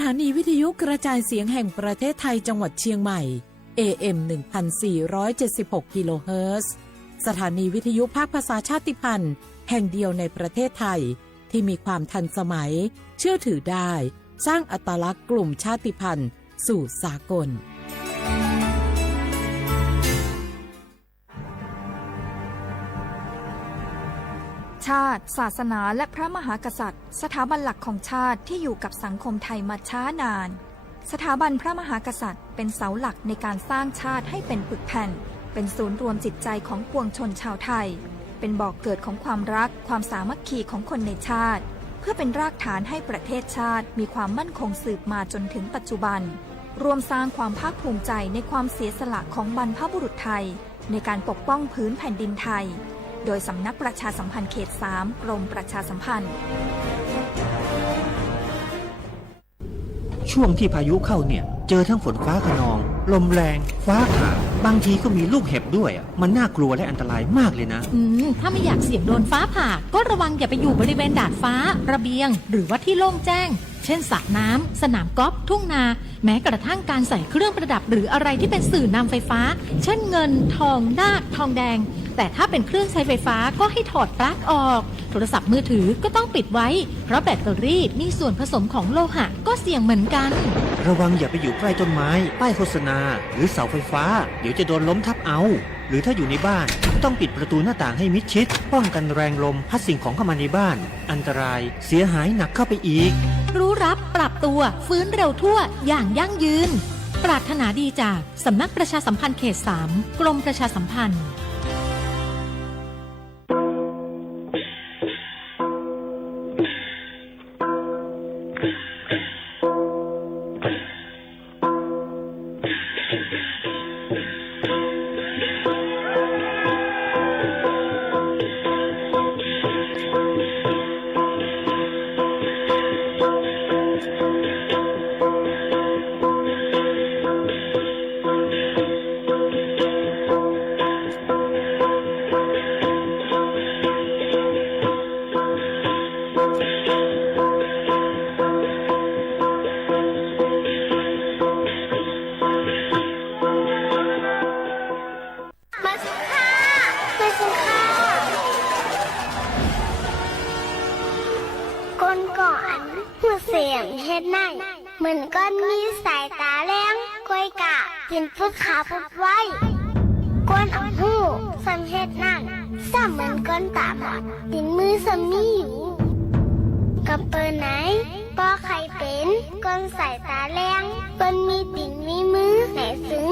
ถานีวิทยุกระจายเสียงแห่งประเทศไทยจังหวัดเชียงใหม่ AM 1476 กิโลเฮิรตซ์สถานีวิทยุภาคภาษาชาติพันธุ์แห่งเดียวในประเทศไทยที่มีความทันสมัยเชื่อถือได้สร้างอัตลักษณ์กลุ่มชาติพันธุ์สู่สากลชาติศาสนาและพระมหากษัตริย์สถาบันหลักของชาติที่อยู่กับสังคมไทยมาช้านานสถาบันพระมหากษัตริย์เป็นเสาหลักในการสร้างชาติให้เป็นปึกแผ่นเป็นศูนย์รวมจิตใจของปวงชนชาวไทยเป็นบ่อกเกิดของความรักความสามัคคีของคนในชาติเพื่อเป็นรากฐานให้ประเทศชาติมีความมั่นคงสืบมาจนถึงปัจจุบันรวมสร้างความภาคภูมิใจในความเสียสละของบรรพบุรุษไทยในการปกป้องพื้นแผ่นดินไทยโดยสำนักประชาสัมพันธ์เขต 3 กรมประชาสัมพันธ์ช่วงที่พายุเข้าเนี่ยเจอทั้งฝนฟ้าคะนองลมแรงฟ้าผ่าบางทีก็มีลูกเห็บด้วยมันน่ากลัวและอันตรายมากเลยนะถ้าไม่อยากเสี่ยงโดนฟ้าผ่าก็ระวังอย่าไปอยู่บริเวณดาดฟ้าระเบียงหรือว่าที่โล่งแจ้งเช่นสระน้ำสนามกอล์ฟทุ่งนาแม้กระทั่งการใส่เครื่องประดับหรืออะไรที่เป็นสื่อนำไฟฟ้าเช่นเงินทองนาคทองแดงแต่ถ้าเป็นเครื่องใช้ไฟฟ้าก็ให้ถอดปลั๊กออกโทรศัพท์มือถือก็ต้องปิดไว้เพราะแบตเตอรี่มีส่วนผสมของโลหะก็เสี่ยงเหมือนกันระวังอย่าไปอยู่ใกล้ต้นไม้ป้ายโฆษณาหรือเสาไฟฟ้าเดี๋ยวจะโดนล้มทับเอาหรือถ้าอยู่ในบ้านต้องปิดประตูหน้าต่างให้มิดชิดป้องกันแรงลมพัดสิ่งของเข้ามาในบ้านอันตรายเสียหายหนักเข้าไปอีกรู้รับปรับตัวฟื้นเร็วทั่วอย่างยั่งยืนปรารถนาดีจากสำนักประชาสัมพันธ์เขต 3 กรมประชาสัมพันธ์เหมือนก้อนมีสายตาแรงก้อยกะกินพุทขาพุดไว้ก้นอ่ำหูสำเฮ็ดนั่นซ้ำเหมือนก้นตาบอดดินมือสมีอยู่กับเปิดไหนปอใครเป็นก้นสายตาแรงก้นมีดินมีมือไหนซึ้ง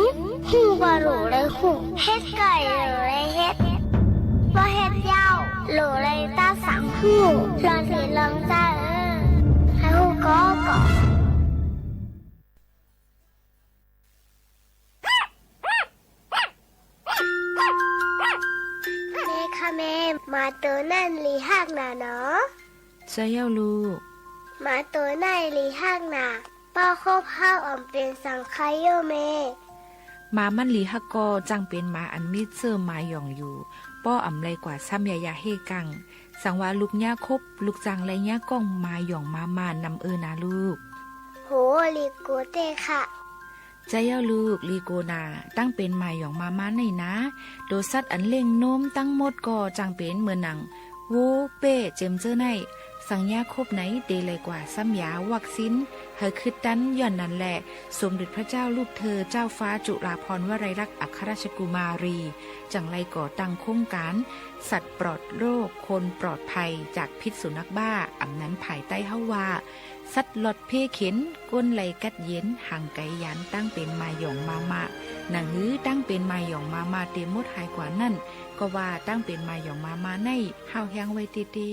หูบาหลูเลยหูเฮ็ดไก่เลยเฮ็ดบ่เฮ็ดยาวหลูเลยตาสังหูลองสิลองจ้าให้หูก็ก่อแม่มาตัวนั่นลีหักหนาเนาะใช่แล้วลูกมาตัวนั่นลีหักหนาป้าคบข้าวอ่อมเป็นสังไคโยเมมามันลีฮักก็จังเป็นมาอันมีเสื้อมาหย่องอยู่ป้ออ่ำไรกว่าซ้ำยายาเฮกังสังว่าลูกย่าคบลูกจังไรย่าก้องมาหย่องมานำนะลูกโหลีโกเตค่ะใจเย้าลูกลีโกนาตั้งเป็นมาหยองมาในนะโดสัตอันเล่งโน้มตั้งหมดก็จังเป็นเหมือนหนังโวเป้เจมเจอในสังยาคบไหนเดเลยกว่าซ้ำยาวักซินเฮอคือดันย่อนนั่นแหละสมเด็จพระเจ้าลูกเธอเจ้าฟ้าจุฬาภรณ์วลัยลักษณ์อัครราชกุมารีจังไรก่อตั้งโครงการสัตว์ปลอดโรคคนปลอดภัยจากพิษสุนัขบ้าอำนั้นภายใต้เฮาว่าสัตว์หลอดเพเข็นก้นไหลกัดเย็นห่างไกยันตั้งเป็นมาหยองมาหนังหื้อตั้งเป็นมาหยองมาเต็มหมดหายกว่านั่นก็ว่าตั้งเป็นมาหยองมาในห้าวแห้งไว้ตี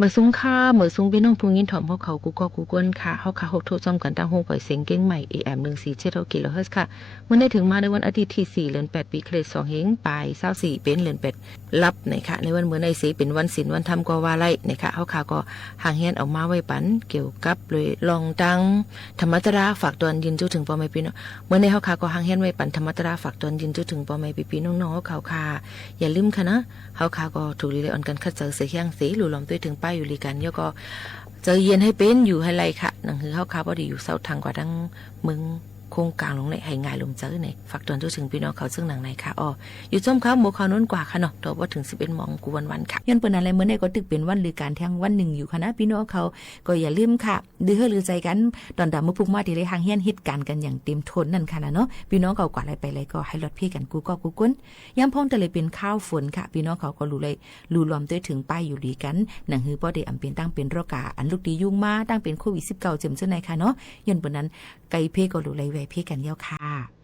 เมื่อสูงค่าเมื่อสูงพี่น้องพุงยินถ่อมเฮาเขากูก็กูกวนค่ะเฮาค่ะ6โทรซ้อมกันตั้งโฮงปล่อยเสียงเก้งใหม่ AM 147กิโลเฮิรตซ์ค่ะเมื่อได้ถึงมาในวันอาทิตย์ที่4เดือน8ปีคริสต์2เฮงปลาย24เป็นเดือน8รับนะคะในวันเมื่อในสีเป็นวันศีลวันธรรมก็ว่าไล่นะคะเฮาค่ะก็ห่างเฮียนออกมาไว้ปันเกี่ยวกับเลยลองดังธรรมตราฝากตอนยินจูถึงพ่อแม่พี่น้องเมื่อในเฮาค่ะก็ห่างเฮียนไว้ปันธรรมตราฝากตอนยินจูถึงพ่อแม่พี่น้องๆเฮาค่ะอย่าลืมค่ะนะเฮาค่ะก็ถูกลีเลยออนกันคัดเจอเสียงสีหลู่ลอมด้วยถึงป้ายอยู่ลีกันยก็เจอเย็นให้เป็นอยู่ให้ไรค่ะหนังหือเฮาค่ะบ่ได้อยู่เศร้าทางกว่าดังมึงโครงกลางลงในให้ง่ายลมเจอในฝากตอนจูถึงพี่น้องเขาซึ่งหนังไหนค่ะอ๋ออยู่จ้มเขาหมู่เขาน้นกว่าค่ะเนาะต่อว่าถึง11โมงกูวันค่ะย้อนเปิ้นอะไรมื้อใดก็ตึกเป็นวันหรือการแทงวันหนึ่งอยู่ค่ะนะพี่น้องเขาก็อย่าลืมค่ะดื้อหรือใจกันตอนดำมื้อพุกมาที่ได้ห่างเฮียนฮิตการกันอย่างเต็มทนนั่นค่ะนะเนาะพี่น้องเขากว่าอะไรไปเลยก็ให้ลดพี่กันกูก็กูกุ้นย้ำพ้องแต่เลยเป็นข้าวฝนค่ะพี่น้องเขาก็รู้เลยรู้รวมด้วยถึงป้ายอยู่ดีกันหนังหือบ่ได้อำเป็นตั้งเป็นโรคกาอันลูกดียุ่งมาตั้งเป็นโควิด19เจ็มเจ้าไหนค่ะเนาะย้อนเปิ้นนั้นไกลเพก็รู้เลยแวเพกันยาวค่ะ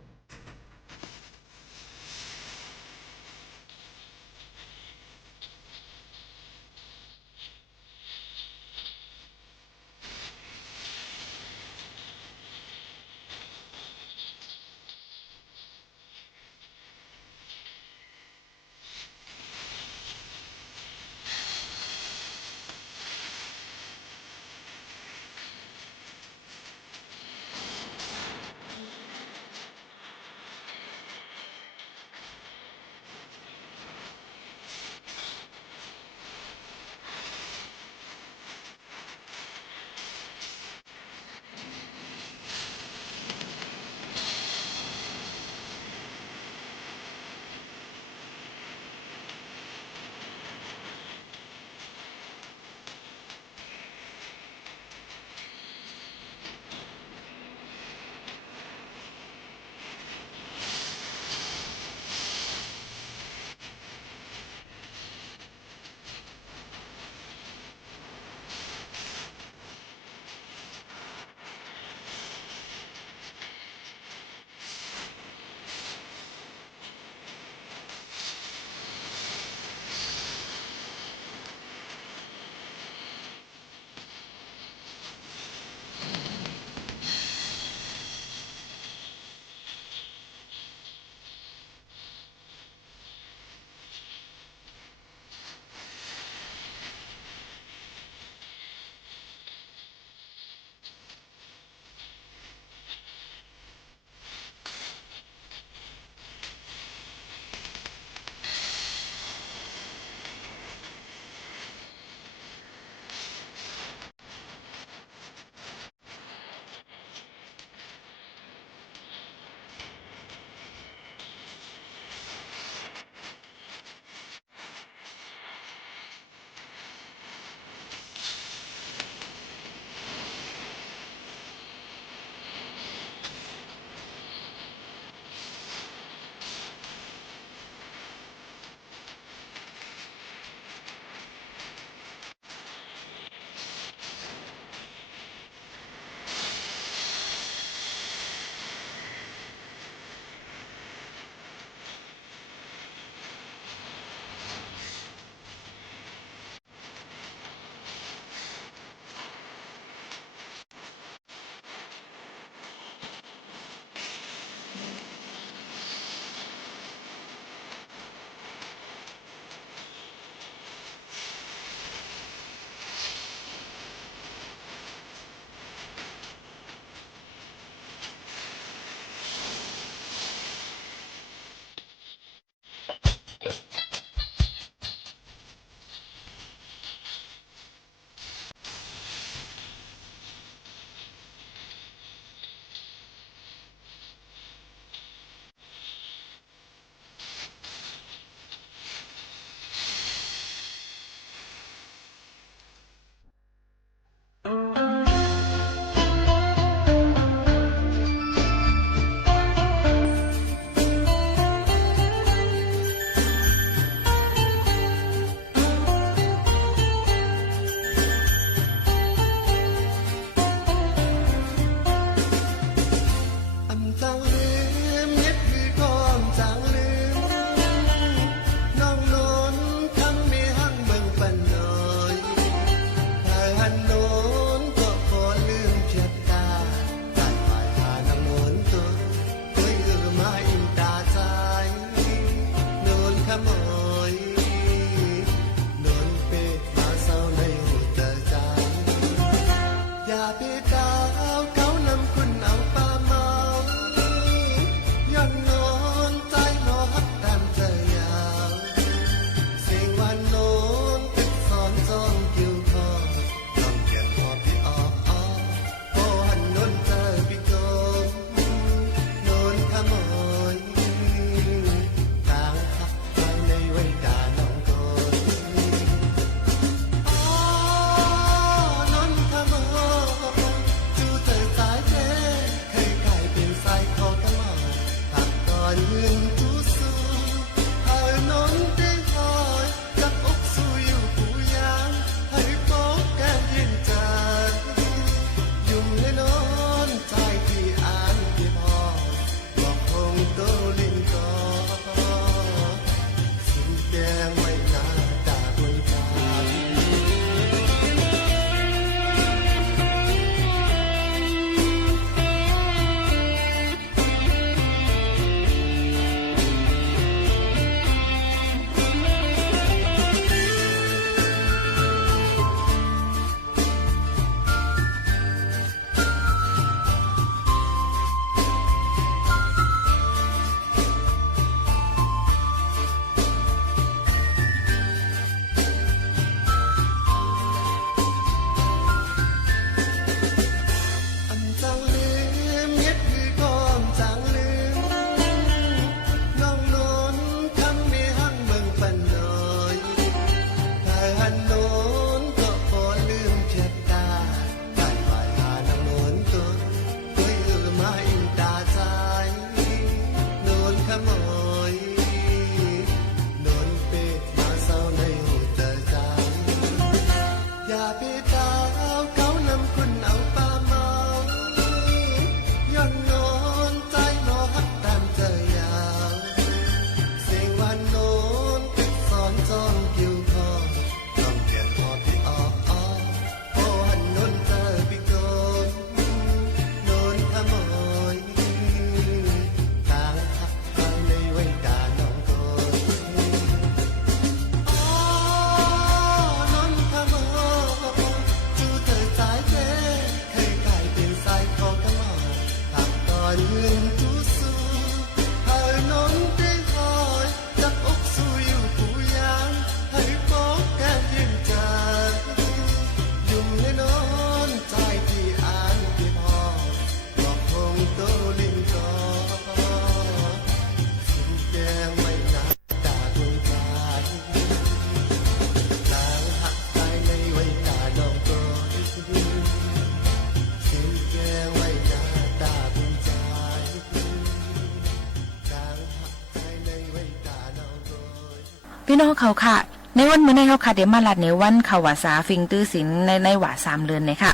พี่น้องเขาค่ะในวันมื้อในเขาค่ะเดี๋ยวมาลัดในวันเขาว่าสาฟิงตื้อศีลในหว่า3เดือนเนี่ยค่ะ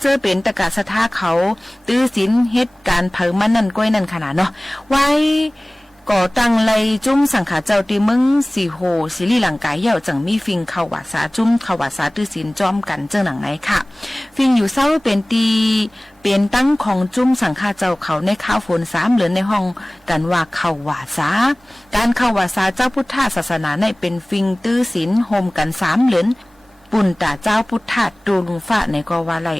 เจอเป็นตะกะสะทาเขาตื้อศีลเฮ็ดการเผามันนั่นก้อยนั่นขนาดเนาะไว้ก่อตั้งไลจุ้มสังขาเจ้าตีมึงสีโหสิริลังกายเหี่ยวจังมีฟิงเขาว่าสาจุ้มเขาว่าสาตื้อศีลจอมกันเจ้าหนังไหนค่ะฟิงอยู่เศร้าเป็นตีเป็นตั้งของจุ้มสังฆาเจ้าเขาในข้าวฝน3เหลือนในห้องกันว่าเขาว่าสาการเขาว่าสาเจ้าพุทธศาสนาในเป็นฟิงตื้อศีลโฮมกัน3เหลือนปุ่นตาเจ้าพุทธาตูลุงฟ้าในกว่าไร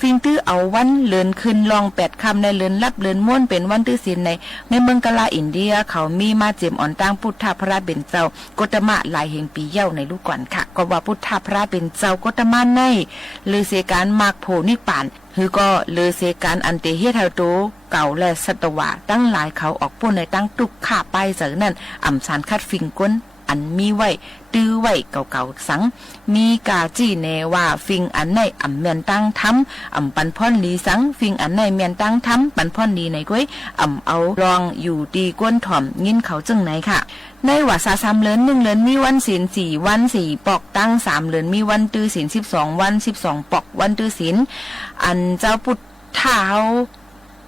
ฟิงตื้อเอาวันเลือนขึ้นลอง8 ค่ำในเลือนรับเลือนม้วนเป็นวันตื้อศีลในเมืองกะลาอินเดียเขามีมาเจียมอ่อนตั้งพุทธพระเบญเจ้ากตมะหลายแห่งปีเย้าในลูกก่อนค่ะก็ว่าพุทธพระเบญเจ้ากตมะในหรือเสการมากโพนิปานคือก็เลอเสการอันเตเฮทาโตเก่าและสัตวะตั้งหลายเขาออกป่นในตั้งตุกขาไปเสือนั่นอ่ำสารคัดฟิงก้นอันมีไว้ตื้อไว้เก่าๆสังมีกาจี้แนว่าฟิงอันในอ่ำเมียนตั้งทำอ่ำปันพ่อนลีสังฟิงอันในเมียนตั้งทำปันพ่อนลีในก้อยอ่ำเอารองอยู่ดีก้นถ่อมยินเขาจึงไหนค่ะในว่าซา3เลือน1เลือนมีวันศีล4วัน4ปอกตั้ง3เลือนมีวันตื้อศีล12วัน12ปอกวันตื้อศีลอันเจ้าพุทธาเฮา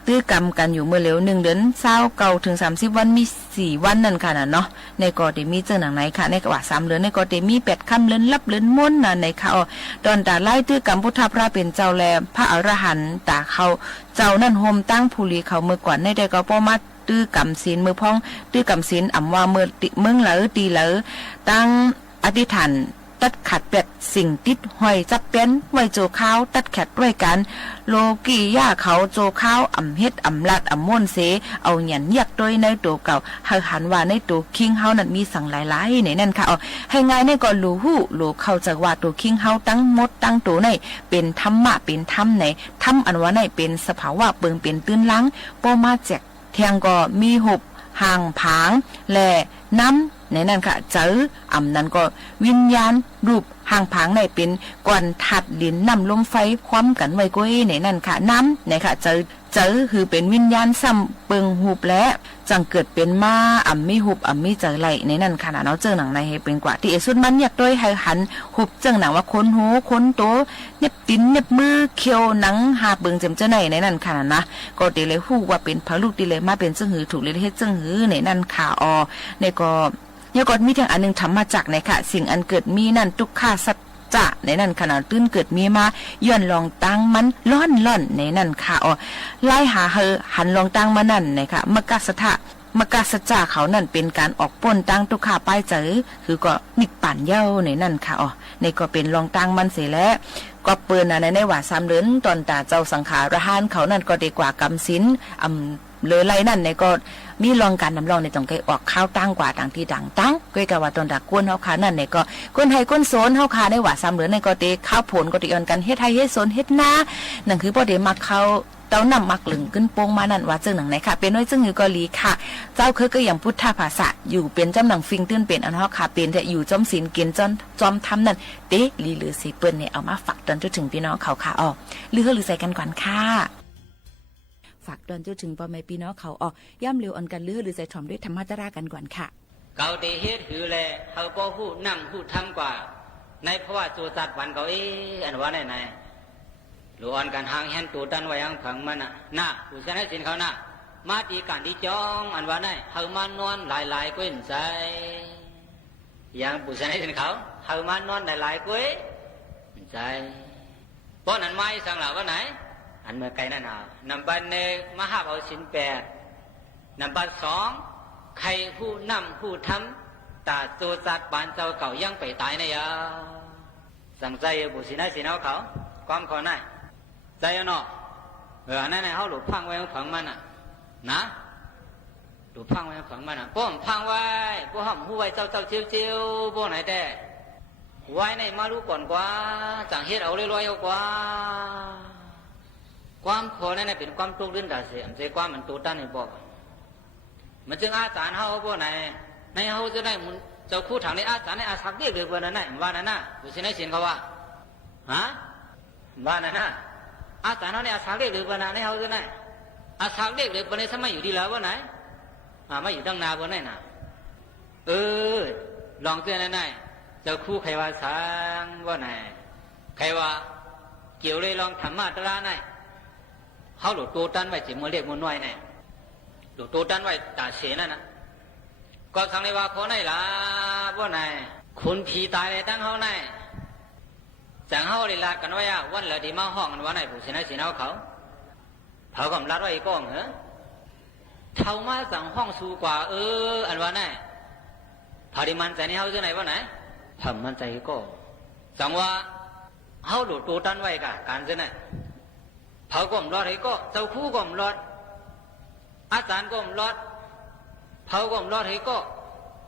ตื้อกรรมกันอยู่เมื่อเร็ว1เดือน29ถึง30วันมี4วันนั่นค่ะน่ะเนาะในกอเตมีเจ้าหนังไหนค่ะในกว่า3เดือนในกอเตมี8ค่ำเดือนรับเดือนม้วนน่ะในค่ะตอนตาไล่ตื้อกรรมพุทธพระเป็นเจ้าแลพระอรหันต์ตาเขาเจ้านั่นโฮมตั้งภูรีเขาเมื่อก่อนในได้ก็ป้อมาตื้อกรรมศีลมือพ้องตื้อกรรมศีลอ่ำว่าเมื่อเมืองเหลอตีเหลอตั้งอธิษฐานตัดขัดเป็ดสิ่งติดห้อยจับเป็นไว้โจข้าวตัดแขดด้วยกันโลกีย่าเขาโจข้าวอ่ำเฮ็ดอ่ำลัดอ่ำม่วนเสเอาหยันยักด้วยในตัวเก่าเฮาหันว่าในตัวคิงเฮานั้นมีสั่งหลายๆในนั่นค่ะให้ง่ายในก่อนรู้ฮู้รู้เข้าจากว่าตัวคิงเฮาตั้งหมดตั้งตัวในเป็นธรรมะเป็นธรรมในธรรมอันว่าในเป็นสภาวะเปิงเป็นตื้นลังป้อมาแจกแทงก็มีหุบห่างผางและน้ำในนั้นค่ะเจออ่ำนั้นก็วิญญาณรูปห่างผางในเป็นก่อนถัดดินนำลมไฟคว่ำกันไว้ก้อยในนั้นค่ะน้ำในค่ะเจอคือเป็นวิญญาณซ้ำเปิงหุบและจังเกิดเป็นมาอ่ำมีหุบอ่ำมีเจอไหลในนั้นค่ะเนาะเจอหนังในให้เป็นกว่าที่สุดมันอยากด้วยให้หันหุบเจอหนังว่าคนหูคนโตเน็บตินเน็บมือเคียวหนังหาเบิงเจมเจ้าในนั้นค่ะนะก็ตีเลยฮู้ว่าเป็นพระลูกตีเลยมาเป็นเจ้าหือถูกเลยเฮ็ดเจ้าหือในนั้นค่ะในก็ยกอดมีทางอันนึงทำมาจากในค่ะสิ่งอันเกิดมีนั่นทุกข้าสัจจะในนั่นขนาดตื้นเกิดมีมาย้อนลองตั้งมันล่อนในนั่นค่ะไล่หาเฮอหันลองตั้งมานั่นนะคะมกสัทธะมกสัจจะเขานั่นเป็นการออกป้นตั้งทุกข้าป้ายเจอคือก็นิกปั่นเย้าในนั่นค่ะในก็เป็นลองตั้งมันเสียแล้วก็เปิ้นในว่า3เดือนตอนตาเจ้าสังขารหานเขานั่นก็ดีกว่ากำศีลเลยไรนั่นในก็มีลองการนำลองในตรงไกออกข้าวตั้งกว่าต่างที่ต่างตั้งก็กะว่าตอนดักก้นเฮาขานั่นในก็ก้นไห้ก้นโซนเฮาขาได้ว่า3เหลือในก็เตข้าวผลก็ติออนกันเฮ็ดไห้เฮ็ดโซนเฮ็ดนานั่นคือบ่ได้มักเข้าเต้านำมักหลึงขึ้นโป่งมานั่นว่าเจ้าหนังไหนค่ะเป็นน้อยจึงอยู่ก็ลีค่ะเจ้าคือก็อย่างพุทธภาษาอยู่เป็นจำหนังฟิงตื้นเป็นอันเฮาค่ะเป็นแต่อยู่จอมศีลกินจอมทำนั่นเตลีหรือสิเปิ้นเนี่ยเอามาฝากตอนจนถึงพี่น้องเขาค่ะหรือใส่กันก่อนค่ะฝากตอนจนถึงพ่อแม่พี่น้องเขาย่ำเร็วอันกันหรือใส่ถ่อมด้วยธรรมะตรากันก่อนค่ะเกาเตเฮ็ดหือแลเฮาบ่ฮู้นั่งฮู้ทำกว่าในเพราะว่าโจตัดวันเกาอันว่าไหนหรืออันกันหางแฮนตูตันไว้ยังผังมันน่ะผู้ชนะสินเขาน่ะมาตีการที่จ้องอันว่าไหนเฮามานอนหลายๆก้นใจอย่างผู้ชนะสินเขาเฮามานอนหลายๆก้นใจเพราะนั้นไม่สั่งหล่าว่าไหนอันเมื่อไกลนั่นนำบันเนมหาเอาสิน8นำบัน2ใครผู้นำผู้ทำตาโจจัดบานเจ้าเก่ายังไปตายนะยาสั่งใจบุษินะสินเอาเขาความขอไหนใจเอาเนาะนั่นเขาหลุดพังไว้ของฝังมันนะหลุดพังไว้ของฝังมันป้อมพังไว้ป้อมหูไว้เจ้าเจียวป้อไหนแต่ไว้ในมารู้ก่อนกว่าจังเฮ็ดเอาลอยๆเอากว่าความขอนั่นเป็นความทุกข์ลื่นด่าเสียใจความมันตัวตั้นให้บอกมันจึงอาสาเฮาพวกไหนในเฮาจะได้มุนเจ้าคู่ถังในอาสาในอาสักเรียกเรือว่านั่นว่านั่นน่ะผู้ชนะเสียนเขาว่าฮะว่านั่นน่ะอาสาเฮาในอาสักเรียกเรือว่านั่นในเฮาจะได้อาสักเรียกเรือว่าในสมัยอยู่ดีแล้วว่าไหนไม่อยู่ตั้งนานว่าไหนน่ะ ลองเตือนนั่นเจ้าคู่ใครว่าสังว่าไหนใครว่าเกี่ยวเลยลองธรรมะตราไหนเขาหลุดตัวตันไว้จิมือเรียกมือน้อยไหนหลุดตัวตันไว้ตาเสียนั่นนะก็สังเลยว่าคนไหนล่ะว่าไหนคุณผีตายเลยตั้งเขาไหนจังเขาเลยลาดกันไว้วันเหลือดีมาห้องกันวันไหนผู้ชนะสีน้าเขากำลัดไว้ก้องเหรอเท่ามาสั่งห้องสูกว่าอันวันไหนพอดีมันใจนี่เขาจะไหนวันไหนทำมันใจก็สังว่าเขาหลุดตัวตันไว้กะการจะไหนเขาก็มรอดให้ก็เจ้าคู่ก็มรอดอาจารย์ก็มรอดเขาก็มรอดให้ก็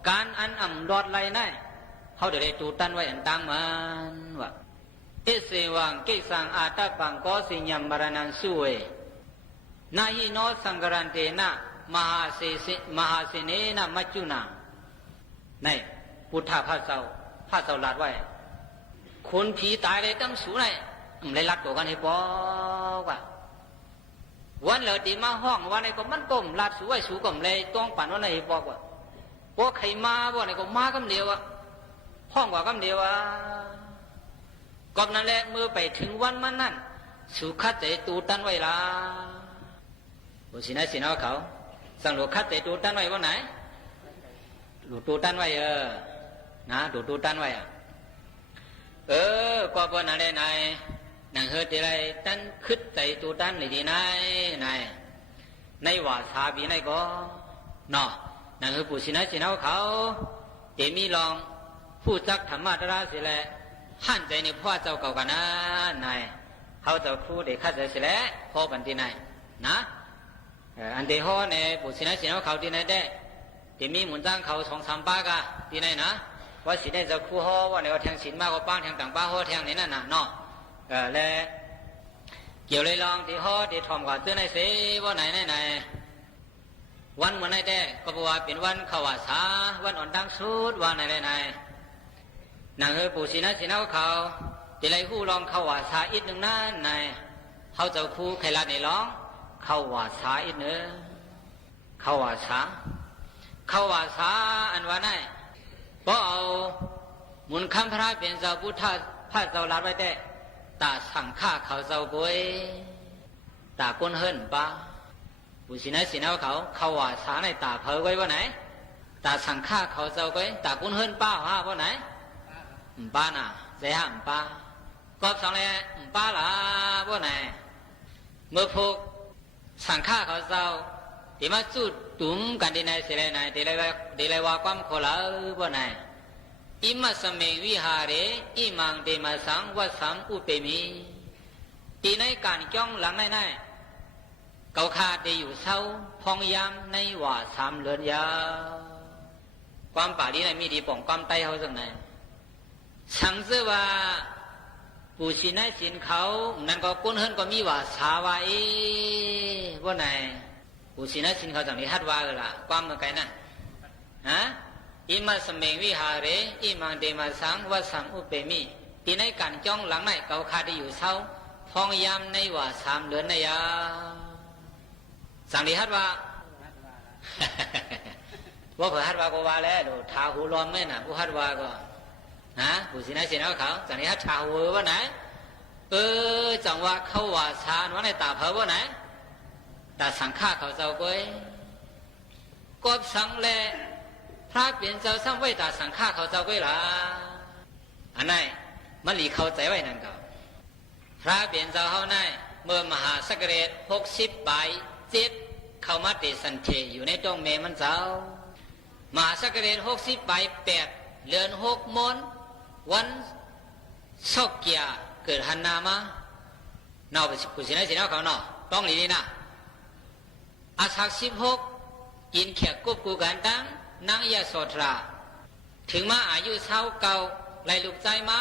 การอันอ่ำรอดไรนั่นเขาได้ตัวตันไว้อันตังมันว่าเอเสวังเกสังอาตาปังก็สิญญมรณันสุเวนาหิโนสังกรันเตนะมหาเสเนนะมัจจุนาในพุทธพระเจ้าลาดไว้คนผีตายเลยตั้งสูงเลยเลยลัดตัวกันให้บอกว่าวันเหลือดีมาห้องวันไหนก็มันก้มลาดสูงไว้สูงก้มเลยต้องปั่นวันไหนให้บอกว่าพวกใครมาบ่ไหนก็มากันเดียวห้องว่ากันเดียวก็นั่นแหละเมื่อไปถึงวันมันนั่นสุขัดใจตูตันไว้ละบุษนัยสินะเขาสั่งหลวงคัดใจตูตันไว้วันไหนหลวงตูตันไว้นะหลวงตูตันไว้ก็บ่นั่นแหละนายนั่งเฮติไรตันคึดใจตูตันนี่ดีนายในว่าสาบีนายก็เนาะนั่งเฮบุษนัยสินะเขาเดี๋ยวมีลองพูดจักธรรมะตราสิแหละหันใจในพ่อเจ้าเก่ากันนะนายเขาเจ้าครูเด็กข้าใจสิแหละพ่อกันที่ไหนนะอันเดียวเนี่ยปุสินะสินะเขาที่ไหนได้ที่มีหมุนจ้างเขา2-3 ป้ากะที่ไหนนะว่าสิได้เจ้าครูห่อว่าเนี่ยแทงสินมากกว่าป้างแทงต่างป้าห่อแทงนี่นั่นน่ะเนาะและเกี่ยวเลยลองที่ห่อที่ทอมกว่าเตือนในเสว่าไหนวันเมื่อไหนได้ก็บอกว่าเป็นวันขวาสาวันอ่อนดังสุดว่าไหนนางเฮปูสินะสินะเขาที่ไรคู่ลองเขาว่าสาอีกหนึ่งนั่นนายเขาเจ้าคู่ใครละในร้องเขาว่าสาอีกหนึ่งเขาว่าสาอันว่าไหนเพราะเอาหมุนคำพระเป็นเจ้าพุทธพระเจ้าลาดไว้ได้ตาสั่งฆ่าเขาเจ้ากุยตาก้นเฮิรนปะปูสินะสินะเขาว่าสาในตาเผยไว้ว่าไหนตาสั่งฆ่าเขาเจ้ากุยตาก้นเฮิรนป้าว่าไหนป้าน่ะใจห้ามป้าก็สองเลยป้าล่ะว่าไหนเมื่อพวกสังฆาเขาเจ้าที่มาจุดตุ้มกันที่ไหนเสียไหนที่ไรว่าความขอละว่าไหนอิมัสเมวิหาเรอิมังเดมาสังวัสัมอุเปมีที่ในการจ้องหลังไหนเกาคาได้อยู่เศร้าพองยามในว่า3 เดือนยาวความป่าดีในมีดีป่องความไตเขาสักไหนสังเสว่าปูชินายสินเขานั่นก็ก้นเฮิรนก็มีว่าสาวาว่าไหนปูชินายสินเขาจังนี้ฮัดว่ากันละความเมื่อไงนั่นอิมัสเมงวิหาเรอิมังเดมาสังวัสังอุเปมิที่ในการจ้องหลังไหนเขาคาได้อยู่เศร้าพองยามในว่า3 เดือนนะยาจังนี้ฮัดว่าว่าเผื่อฮัดว่าก็ว่าแล้วดูทาหูร้อนไหมน่ะผู้ฮัดว่าก็ผู้สินะสินะเขาจังนี้ฮัดชาวเวอร์ว่าไหนจังว่าเขาว่าชาว่าในตาเผอว่าไหนตาสังฆาเขาเจ้าก้อยกบสังแลพระเปลี่ยนเจ้าสังไว้ตาสังฆาเขาเจ้าก้อยล่ะอันไหนมันหลีเข้าใจไว้นั่นก็พระเปลี่ยนเจ้าเขาไหนเมื่อมหาสักเรศ60 ใบ 7เข้ามาติสันเทอยู่ในตรงเมมันเจ้ามหาสักเรศ60 ใบ 8 เดือน6 มนวันศกเกียเกิดหันนามาเนาไปผู้สินะสินะเขาเนาะต้องหลีนี่นะอาศัก16กินแขกกุบกูกันตั้งนางยาโสธราถึงมาอายุเท่าเก่าไล่ลูกใจมา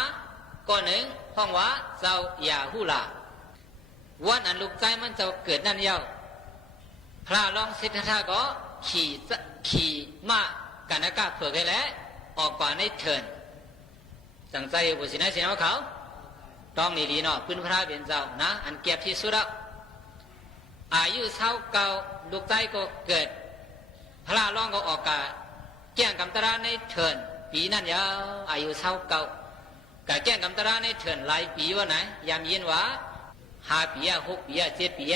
ก็หนึ่งห้องว่าเจ้าอย่าหูลาวันอันลูกใจมันเจ้าเกิดนั่นเย้าพระรองสิทธัตถะก็ขี่ม้ากันอากาศเผื่อให้แล้วออกกว่าในเถินจังใจบุษนะสินะเขาต้องดีๆเนาะพื้นพระเป็นเจ้านะอันเก็บที่สุดแล้วอายุเท่าเก่าลูกใจก็เกิดพระรองก็ออกกาแก้งกำตราในเถิน ปีนั่นยาวอายุ29กะแก้งกำตราในเถื่อนหลายปีว่าไหนยามเย็นว่า5 ปี6 ปี7 ปี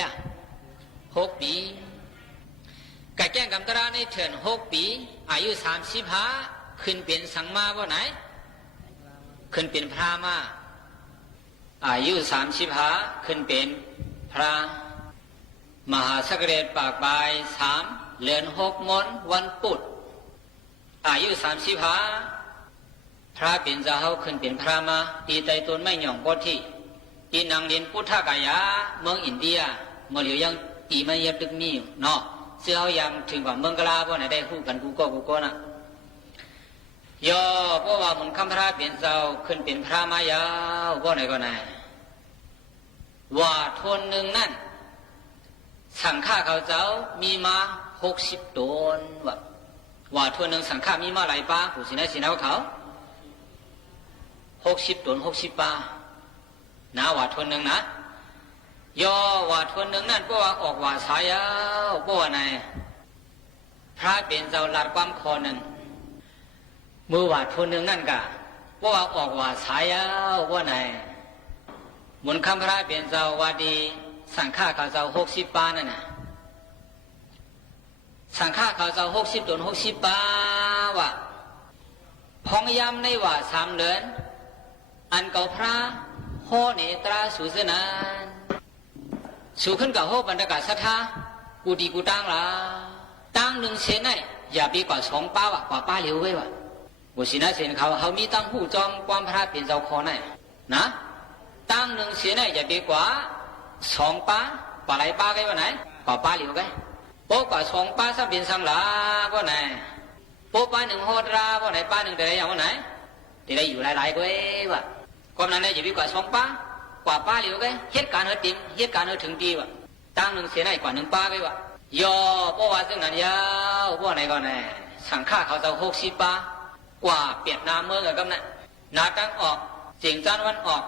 6 ปีกะแก้งกำตราในเถื่อน6 ปีอายุ35ขึ้นเป็นสังมาว่าไหนขึ้นเป็นพระมาอายุ35ขึ้นเป็นพระมหาสักเรศปากบาย3เดือน6 มนวันปุดอายุ35พระเป็นเจ้าเขาขึ้นเป็นพระมาตีไตตนไม่หย่องปดที่ตีนางเรียนพุทธกายะเมืองอินเดียเมื่อเหลียวยังตีไม่ยับดึกมีเนาะเสื้อเขายังถึงกว่าเมืองกลาเพราะไหนได้คู่กันกูก็นะย่อเพราะว่ามันคำพระเป็นเจ้าขึ้นเป็นพระมายาวเพราะไหนก็ไหนว่าทนหนึ่งนั่นสังฆาเขาเจ้ามีมา60 ตนว่าทวนหนึ่งสังฆามีมาหลายป้าผู้สินะสินะเขา60 ตน60 ป้านะว่าทวนหนึ่งนะย่อว่าทวนหนึ่งนั่นเพราะว่าออกว่าสายาวเพราะว่าไหนพระเป็นเจ้าลาดความคอหนึ่งมือว่าทวนหนึ่งนั่นกะเพราะว่าออกว่าสายาวเพราะไหนมุนคำพระเป็นเจ้าว่าดีสังฆาเขาเจ้า60 ป้านั่นน่ะสังฆาเขาเจ้า60 ตน60 ป้าว่าพองยำในว่า3 เดือนอันเก่าพระโหเนตราสุสนานสู่ขึ้นกับโหบรรดากาศทธากูดีกูตั้งละตั้งหนึ่งเซนไออย่าปีกว่า2 ป้าว่ะกว่าป้าเหลียวไว้ว่ะบุษินะเซนเขามีตั้งผู้จอมความพระเป็นเจ้าคอไนนะตั้งหนึ่งเซนไออย่าปีกว่า2 ป้ากว่าหลายป้าไว้ว่าไหนกว่าป้าเหลียวไว้โป๊กว่า2 ป้าสับเป็นสังลาว่าไหนโป๊ป้า1 โหดราว่าไหนป้า1แต่ละอย่างว่าไหนแต่ละอยู่หลายๆก็ว่ะความนั้นได้อย่าปีกว่า2 ป้ากว่าป้าเหลียวไว้เหตุการณ์ติมเหตุการณ์ถึงดีว่ะตั้งหนึ่งเซนไอกว่า1 ป้าไว้ว่ะย่อเพราะว่าซึ่งนั้นยาวเพราะไหนก็ไหนสังฆาเขาจะ60 ป้ากว่าเปียดน้ำเมื่อกับนั้นนาตั้งออกเสียงจานวันออก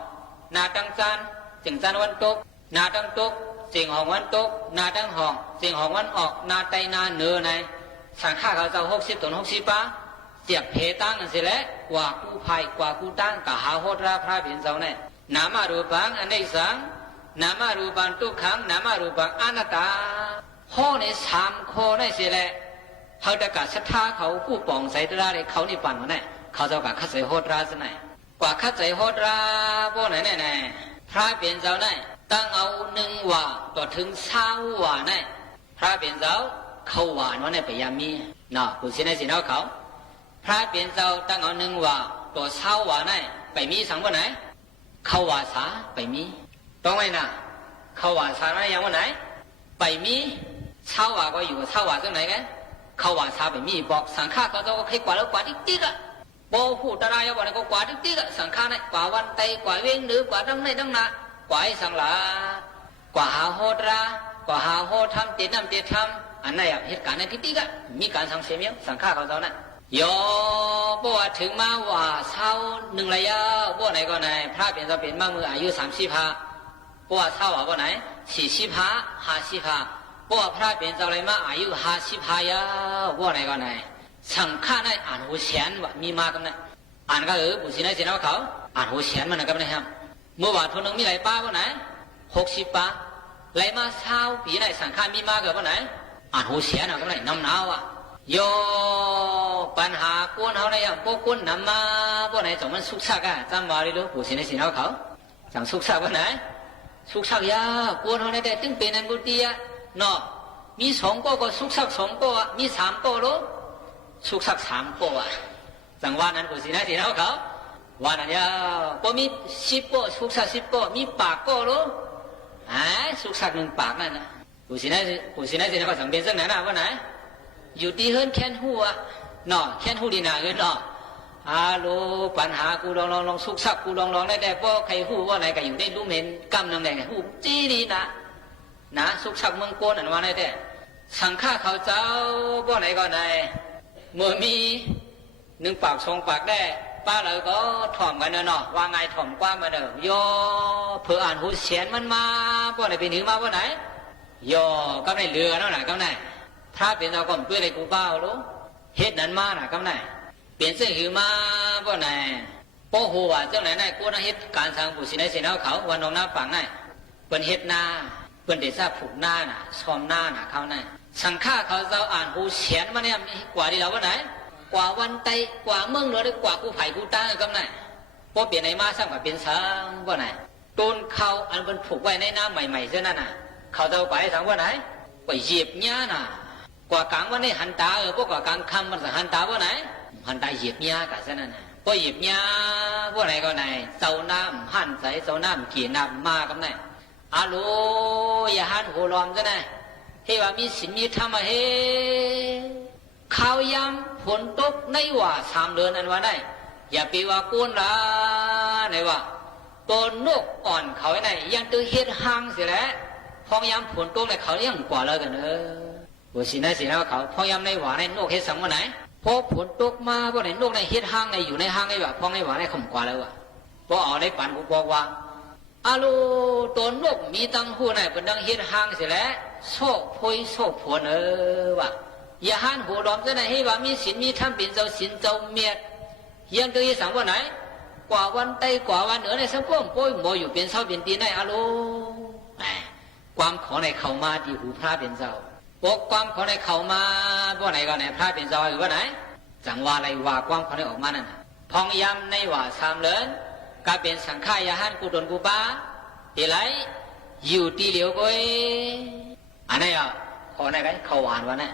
นาตั้งจานเสียงจานวันตกนาตั้งตกเสียงของวันตกนาตั้งห้องเสียงของวันออกนาไตนาเนื้อในสังฆาเขาจะ60 ตน60 ป้าเสียบเพตั้งนั่นสิแหละกว่ากู้ภัยกว่ากู้ตั้งกะหาโหดราพระเป็นเจ้าเนี่ยนามารูปังอันใดสังนามารูปังทุกขังนามารูปังอนัตตาข้อใน3 ข้อนั่นสิแหละเขาจะกะศรัทธาเขากู้ปองใส่ตราเลยเขานี่ปั่นมาเนี่ยเขาจะกะคัดใส่โหดราซะไหนกว่าคัดใส่โหดราพวกไหนเนี่ยพระเป็นเจ้าเนี่ยตั้งเอา1 ว่าต่อถึง20 ว่าเนี่ยพระเป็นเจ้าเขาหวานว่าเนี่ยไปยามีเนาะผู้สินะสิเนาะเขาพระเป็นเจ้าตั้งเอา1 ว่าต่อ20 ว่าเนี่ยไปมีสังว่าไหนเขาว่าสาไปมีต้องไหมนะเขาว่าสานะยังว่าไหนไปมี20 ว่าก็อยู่20 ว่าซึ่งไหนกันเขาว่าสาไปมีบอกสังฆาเขาจะให้กว่าแล้วกว่าติ๊กๆอ่ะโบผู้ตรายว่าเนี่ยก็กว่าติ๊กๆอ่ะสังฆาเนี่ยกว่าวันไตกว่าเว้งหรือกว่าดังในดังนากว่าไอ้สังลากว่าหาโหดรากว่าหาโหดทำเตียนน้ำเตียนทำอันไหนอ่ะเหตุการณ์ในติ๊กๆอ่ะมีการสังเสียมั้ยสังฆาเขาเจ้าน่ะโยบ่ว่าถึงมาว่าเช้า1 ระยะบ่ไหนก็ไหนพระเป็นจะเป็นมามืออายุ30 บ่ว่าเช้าว่าบ่ไหน40 50บ่ว่าพระเป็นจะอะไรมาอายุ50 ยาบ่ไหนก็ไหนสังฆาในอ่านหูเสียนว่ามีมากันนะอ่านก็ผู้สินะสินะเขาอ่านหูเสียนมันก็ไม่ได้ครับเมื่อว่าทนนึงมีหลายป้าบ่ไหน60 ป้าไหลมา20 ปีไหนสังฆามีมาก็บ่ไหนอ่านหูเสียนก็ไหนน้ำหนาวอ่ะโยปัญหากวนเขาได้ยังพวกกวนนำมาพวกไหนจงมันสุกซักอ่ะจำมาเลยลูกผู้สินะสินะเขาจังสุกซักว่าไหนสุกซักยากวนเขาได้ตึงเป็นอันบุตรีอ่ะเนาะมี2 ก็สุกซัก2 ก็มี3 ก็ลูกสุกซัก3 ก็อ่ะจังว่านั้นผู้สินะสินะเขาว่านั้นยาพอมี10 ก็สุกซัก10 ก็มีปากก็ลูกสุกซัก1 ปากนั่นนะผู้สินะสินะเขาสังเป็นสักไหนนะว่าไหนอยู่ที่เฮิรนแค้นหัวเนาะแค้นหูดีนาเฮิรนเนาะฮัลโหลปัญหากูลองสุกซักกูลองได้ป้อใครหูว่าไหนก็อยู่ได้รู้เหม็นกำนำแดงหูจี้ดีนะสุกซักเมืองโกนอันว่าไหนแต่สังฆาเขาเจ้าป้อไหนก็ไหนเมื่อมี1 ปาก2 ปากได้ป้าเราก็ถ่อมกันเนาะว่าไงถ่อมกว้างมาเด้อย่อเพื่ออ่านหูเสียนมันมาป้อไหนเป็นถึงมาว่าไหนย่อก็ไม่เหลือเนาะนะก็ไหนพระเป็นเจ้าก็ด้วยในกูเป้าลูกเฮ็ดนั้นมาน่ะกำไหน เปลี่ยนเสื้อหือมาบ่ไหนโป้หัวเจ้าไหนไหนกูน่าเฮ็ดการทางผู้สิไหนสินเอาเขาวันนองหน้าฝั่งไหนเปิ้นเฮ็ดนาเปิ้นได้ทราบผูกหน้าน่ะซ้อมหน้าน่ะเขาไหนสังฆาเขาเจ้าอ่านหูเขียนมาเนี่ยกว่าดีแล้วว่าไหนกว่าวันไตกว่าเมืองเหนือได้กว่ากูไผ่กูต้าก็ไหนพอเปลี่ยนในมาสร้างมาเป็นสังว่าไหนต้นเขาอันเป็นผูกไว้ในน้ำใหม่ๆเท่านั้นน่ะเขาเจ้าไปสังว่าไหนไปเหยียบหญ้าน่ะกว่ากลางวันนี้หันตาพวกกว่ากลางค่ำมันจะหันตาว่าไหนหันตาเหยียบหญ้ากันเท่านั้นน่ะพอเหยียบหญ้าว่าไหนก็ไหนเจ้าน้ำหันใส่เจ้าน้ำกี่น้ำมากับไหนอาโลอย่าหันหัวล้อมซะนะเฮ้ว่ามีศีลมีธรรมเฮ้ข้าวยำฝนตกในว่า3 เดือนอันว่าได้อย่าไปว่าก้นละในว่าตัวนกอ่อนเขาไหนยังตื้อเฮ็ดห่างเสียแล้วพองยำฝนตกในเขายังกว่าเลยกันบุษีนะสินะเขาพองยำในว่าในนกเฮ็ดสังว่าไหนพอฝนตกมาพอไหนนกในเฮ็ดห่างในอยู่ในห่างในว่าพองในว่าในขมกว่าแล้วว่าพอเอาในปันกูบอกว่าอาลูตัวนกมีตังหูไหนเป็นดังเฮ็ดห่างเสียแล้วโซ่พอยโซ่ผลว่าอย่าหันหัวล้อมซะนะให้ว่ามีศีลมีธรรมเป็นเจ้าศีลเจ้าเมียดยังตัวยี่สังว่าไหนกว่าวันไตกว่าวันเหนือในสังคมป่วยหมออยู่เป็นเศร้าเป็นตีในอาลูความขอในเขามาที่หูพระเป็นเจ้าปกความขอในเขามาบ่ไหนก็ไหนพระเป็นเจ้าหรือว่าไหนจังว่าอะไรว่าความขอในออกมานั่นพองยำในว่า3 เดือนก็เป็นสังฆายาหันกูตนกูป้าตีไรอยู่ตีเหลียวก้อยอันนี้อ่ะขอในกันเขาหวานวะเนี่ย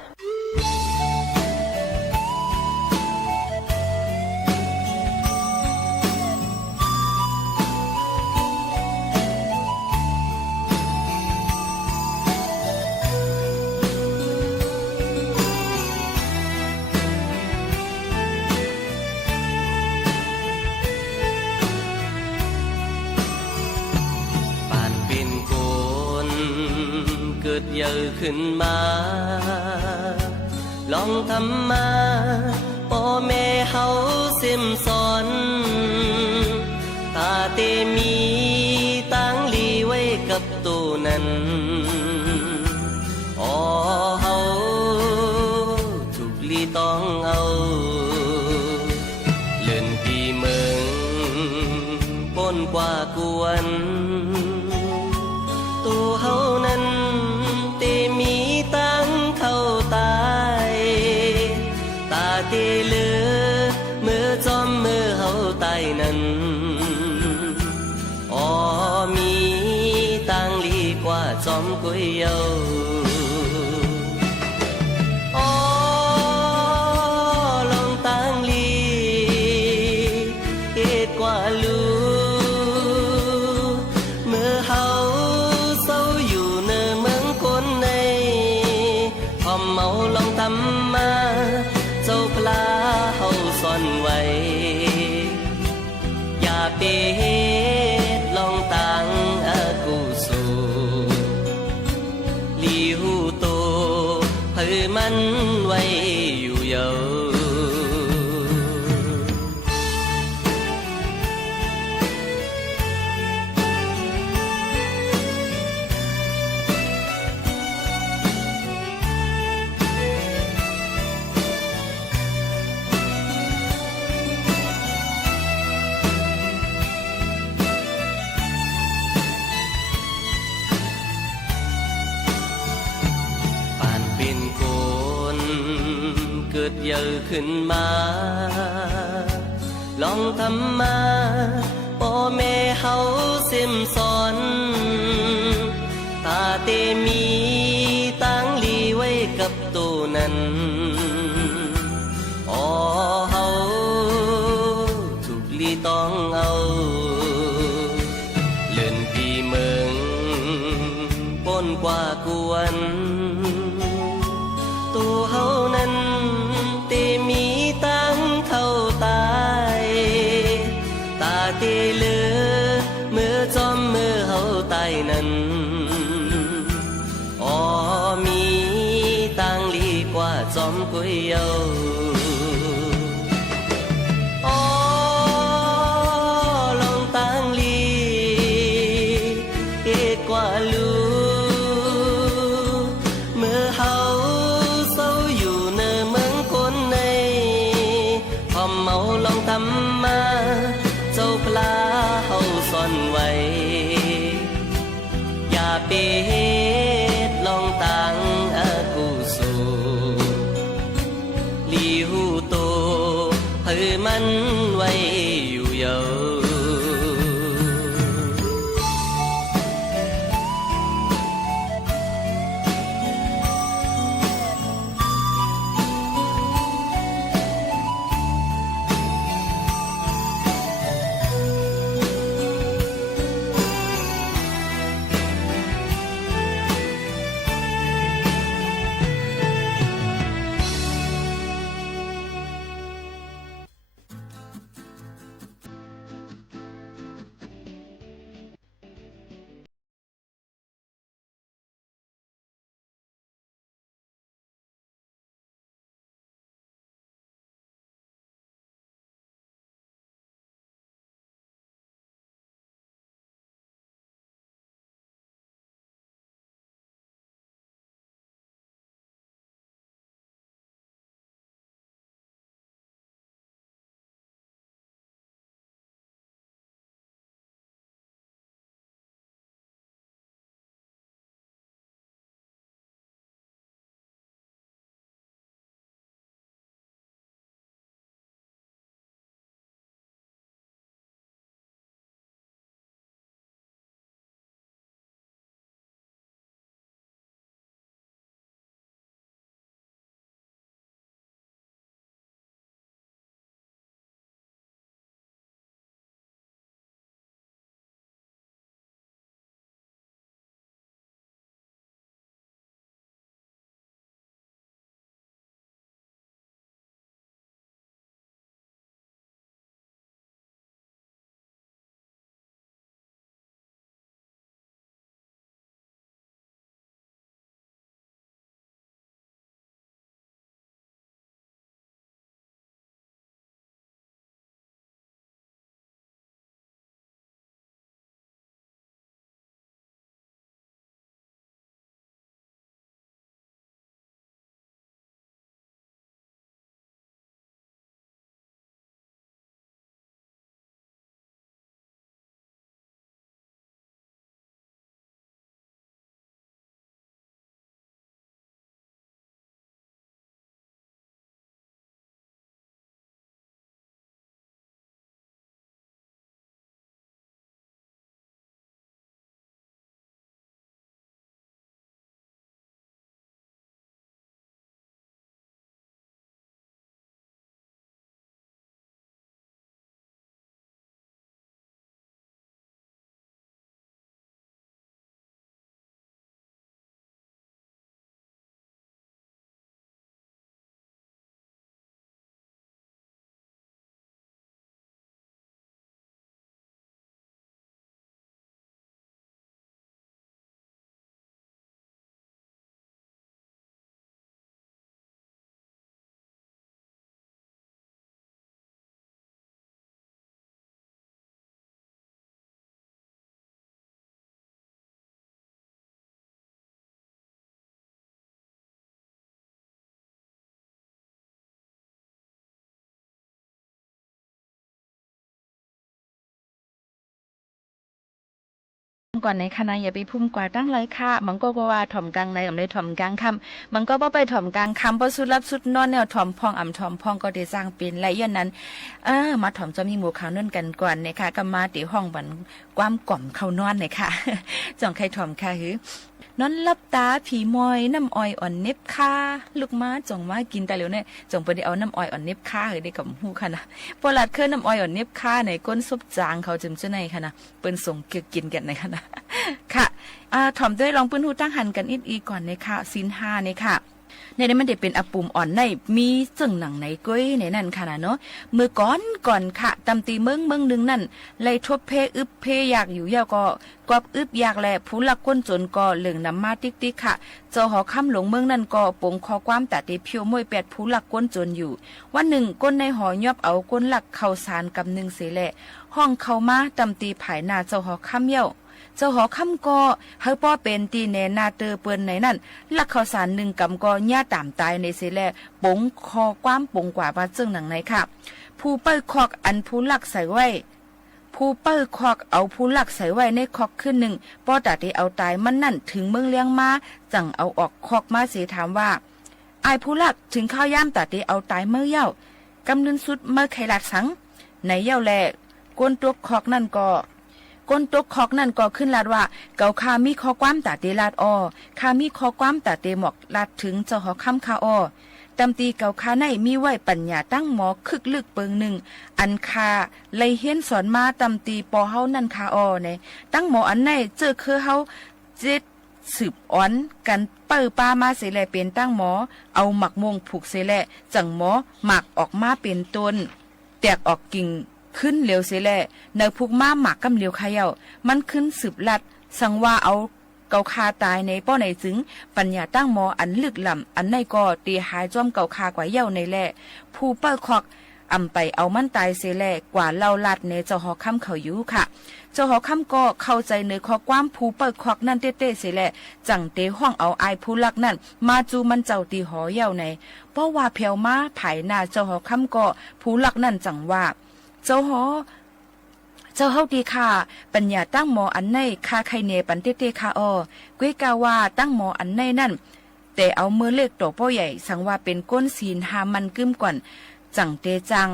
เกิดเยอะขึ้นมาลองทำมาพ่อแม่เฮาเสียมสอนตาเตมีตั้งลีไว้กับตัวนั้นอ๋อเฮาถูกลีต้องเอาเลื่อนปีเมืองป้นกว่ากวนตัวเฮานั้นมีตั้งเข้าตายตาเตเลือเมื่อจอมเมื่อเฮาตายนั้นอ๋อมีตั้งลีกว่าจอมกุยเยาอ๋อลองตั้งลีเฮ็ดกว่าลูเมื่อเฮาเมาลองทำมาเจ้าพลาเฮาซ่อนไว้อย่าไปเฮ็ดลองตั้งอากูสู่ลีหูโตเพื่อมันไว้อยู่เยาเกิดเยอะขึ้นมาลองทำมาพ่อแม่เฮาเสียมสอนตาเตมีตั้งลีไว้กับตัวนั้นอ๋อเฮาถูกลีต้องเอาเลื่อนปีเมืองป้นกว่ากวนตัวเฮานั้นเตมีตั้งเข้าตายตาเตเลือเมื่อจอมเมื่อเฮาตายนั้นอ๋อมีตั้งลีกว่าจอมกุยเยาอ๋อลองตั้งลีเฮ็ดกว่าลู เจ้าปลาเฮาซ่อนไว้อย่าไปเฮ็ดลองตังอากูสูลีหูโตเพื่อมันไว้อยู่เยาก่อนในคณะอย่าไปพุ่มกว่าตั้งเลยค่ะมันก็ว่าถ่อมกลางในอำเลยถ่อมกลางค่ำมันก็บ่ไปถ่อมกลางค่ำบ่สุดรับสุดนอนแนวถ่อมพองอ่ำถ่อมพองก็ได้สร้างเป็นและย้อนนั้นมาถ่อมจะมีหมู่ขาวนั่นกันก่อนนะคะก็มาติห้องบันความกล่อมเข้านอนเลยค่ะจ่องใครถ่อมค่ะหือนอนลับตาผีมอยน้ำอ้อยอ่อนเน็บค่าลูกม้าจ่องมากินแต่เร็วเนี่ยจ่องไปได้เอาน้ำอ้อยอ่อนเน็บค่าเฮ้ยได้กับหูค่ะนะปลัดเคยน้ำอ้อยอ่อนเน็บค่าในก้นซุปจางเขาจึงจะในค่ะนะเปิ้นส่งเกี่ยวกินกันในค่ะนะค่ะถ่อมด้วยลองปื้นหูตั้งหันกันอีกก่อนในค่ะศีล5ในค่ะในนั้นมันได้เป็นอปุ่มอ่อนในมีจึงหนังในก้อยในนั่นค่ะนะเนาะมือก่อนค่ะตำตีเมืองนึงนั่นไล่ทบเพอึบเพอยากอยู่ยาวก็กอบอึบอยากแลผู้ลักก้นจนก็เหลืองน้ำมาติ๊กค่ะเจ้าหอค่ำหลงเมืองนั่นก็ปงคอความแต่ตีเพียวมวย8ผู้ลักก้นจนอยู่วันหนึ่งก้นในหอยอบเอาก้นหลักเข้าสารกับ1เสแหละห้องเข้ามาตำตีผายหน้าเจ้าหอค่ำเยี่ยว เจ้าหอคำก็เฮาป้อเป็นตีแนนาเตอเปิ้นไหนนั่นลักข้าวสาร1 กำก็ย่าตามตายในเสแลปงคอความปงกว่าว่าเจิ้งหนังไหนค่ะผู้เปิ้ลคอกอันผู้ลักใส่ไว้ผู้เปิ้ลคอกเอาผู้ลักใส่ไว้ในคอกขึ้น1ป้อตาได้เอาตายมันนั่นถึงเมืองเลี้ยงมาจังเอาออกคอกมาเสียถามว่าอายผู้ลักถึงข้าวย่ามตาได้เอาตายเมื่อเย้ากำนึนสุดเมื่อไขลัดสังในเย้าแลก้นตกคอกนั่นก็ขึ้นลาดว่าเกาคามีข้อความตาเตลาดอคามีข้อความตาเตหมอกลาดถึงเจ้าหอคำคาอตำตีเกาคาในมีไว้ปัญญาตั้งหมอคึกลึกเปิง1อันคาเลยเฮียนสอนมาตำตีปอเฮานั่นคาอเนี่ยตั้งหมออันในเจอคือเฮาเจ็ดสืบอ้อนกันเปิ้ป้ามาเสแลเป็นตั้งหมอเอาหมักม่วงผูกเสแลจังหมอหมักออกมาเป็นต้นแตกออกกิ่งขึ้นเร็วเสแลเนอพุกมาหมักกำเร็วขย่ามันขึ้นสืบลัดสังว่าเอาเกาคาตายในป้อในจึงปัญญาตั้งหมออันลึกล่ำอันในก็ตีหายจอมเกาคากว่าเย่าในแหละผู้เปิ้ลคอกอำไปเอามันตายเสแลกว่าเล่าลัดในเจ้าหอคำเขาอยู่ค่ะเจ้าหอคำก็เข้าใจในข้อความผู้เปิ้ลคอกนั่นเต้ๆเสแลจังเตห้องเอาอายผู้ลักนั่นมาจูมันเจ้าตีหอเย่าในเพราะว่าเพียวมาไผ่หน้าเจ้าหอคำก็ผู้ลักนั่นจังว่าเจ้าเฮาดีค่ะปัญญาตั้งหมออันในคาไข่เนปันเต้ๆค่ะกุ้ยกาว่าตั้งหมออันในนั่นแต่เอามือเล็กโตป้อใหญ่สังว่าเป็นก้นศีลหามันกึ้มก่อนจังเตจัง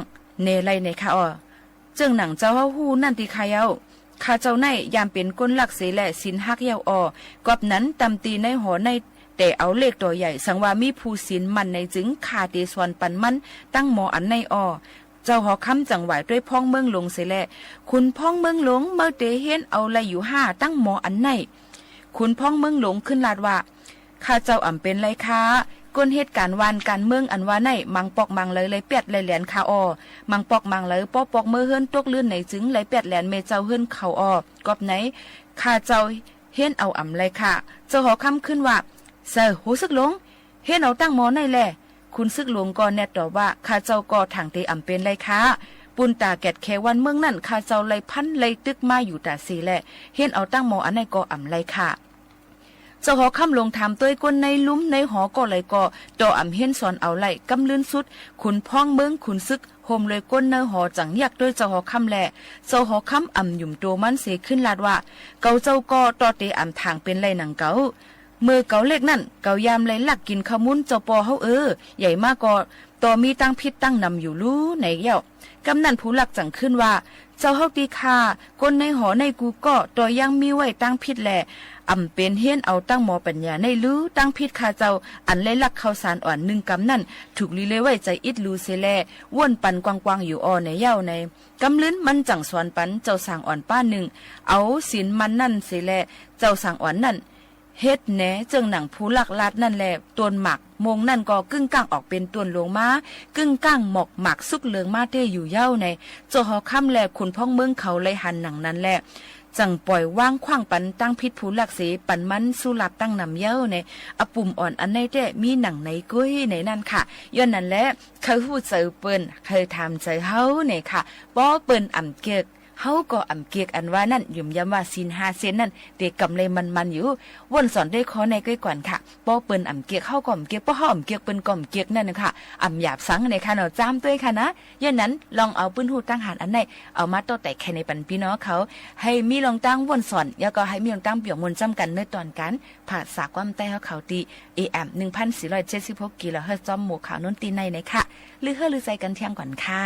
เนไลในค่ะจึงหนังเจ้าเฮาฮู้นั่นติค่ะเย้าข้าเจ้าในยามเป็นก้นหลักเสแลศีลฮักเย้ากอบนั้นตำตีในหอในแต่เอาเลขตัวใหญ่สังว่ามีผู้ศีลมันในจึงคาเตสวนปันมันตั้งหมออันในเจ้าหอคำจังไหวด้วยพ้องเมืองหลวงเสแลคุณพ้องเมืองหลวงเมื่อเตเห็นเอาไรอยู่5ตั้งหมออันในคุณพ้องเมืองหลวงขึ้นลาดว่าข้าเจ้าอ่ำเป็นไรคะก้นเหตุการณ์วานการเมืองอันว่าในมังปอกมังเลยเปียดเลยแหลนคามังปอกมังเลยปอกมือเฮือนตกลื่นไหนจึงเลยเปียดแหลนเมเจ้าเฮือนเขากอบไหนข้าเจ้าเห็นเอาอ่ำไรค่ะเจ้าหอคำขึ้นว่าเซอหูซึกหลงเห็นเอาตั้งหมอในแหละคุณซึกหลวงก็แนตตอบว่าข้าเจ้าก็ทางเตอำเป็นไรคะปุนตาแกดแควันเมืองนั่นข้าเจ้าไรพันไรตึกมาอยู่ตาสีแหละเห็นเอาตั้งหมออันไหนก็อำไรค่ะเจ้าหอคำลงถามตัวก้นในลุ้มในหอก็เลยก็ต่ออำเห็นสอนเอาไรกำลื่นสุดขุนพ้องเมืองขุนซึกโฮมเลยก้นเนหอจังยักด้วยเจ้าหอคำแหละเจ้าหอคำอำหยุ่มตัวมันเสขึ้นลาดว่าเกาเจ้าก็ต่อเตอำทางเป็นไรหนังเกาเมื่อเกาเล็กนั่นเกายามไรหลักกินขมุนเจ้าปอเฮาใหญ่มากก็ต่อมีตั้งพิษตั้งนำอยู่รู้ไหนเย้ากำนันผู้หลักจังขึ้นว่าเจ้าเฮาตีคาคนในหอในกูก็ต่อยังมีไว้ตั้งพิษแหละอำเป็นเฮียนเอาตั้งหมอปัญญาในรู้ตั้งพิษคาเจ้าอันไรหลักข้าวสารอ่อน1 กำนั่นถูกลีเลยไว้ใจอิดรู้เสแลว่นปันกวางๆอยู่ในเย้าในกำลื้นมันจังสอนปันเจ้าสั่งอ่อนป้า1เอาศีลมันนั่นเสแลเจ้าสั่งอ่อนนั่นเฮ็ดแหนจึงหนังผู้หลักลาดนั่นแหละตวนหมักมงนั่นก็กึ่งก้างออกเป็นตวนหลวงมากึ่งก้างหมอกหมักสุกเหลืองมาเต้อยู่เย้าในเจ้าหอค่ำแลขุนพ้องเมืองเขาเลยหันหนังนั้นแหละจังปล่อยว่างขว้างปันตั้งพิษผู้หลักเสปันมันสู้หลับตั้งนำเย้าในอปุ่มอ่อนอันในเต้มีหนังในกุ้ยในนั่นค่ะย้อนนั้นแหละเคยพูดเจอเปิ้นเคยทำใจเฮาเนี่ยค่ะป้อเปิ้นอ่ำเกียกเฮาก็อำเกียกอันว่านั่นยุ่มย้ำว่าศีล5เซนนั่นเตกำเลยมันอยู่วนสอนด้วยขอในก้อยก่อนค่ะป้อเปิ้นอำเกียกเฮาก็อำเกียกป้อเฮาอำเกียกเปิ้นก็อำเกียกนั่นนะคะอำหยาบสังในค่ะเนาะจ้ามด้วยค่ะนะย้อนนั้นลองเอาปืนหูตั้งหันอันไหนเอามาโต้แต่แค่ในปันพี่น้องเขาให้มีลองตั้งวนสอนแล้วก็ให้มีลองตั้งเปี่ยมมนจำกันในตอนการภาษาความใต้เฮาเขาตี AM 1476 กิโลเฮิรตซ์จอมหมู่ขาวนนตีในค่ะลือเฮอลือใจกันเที่ยงก่อนค่ะ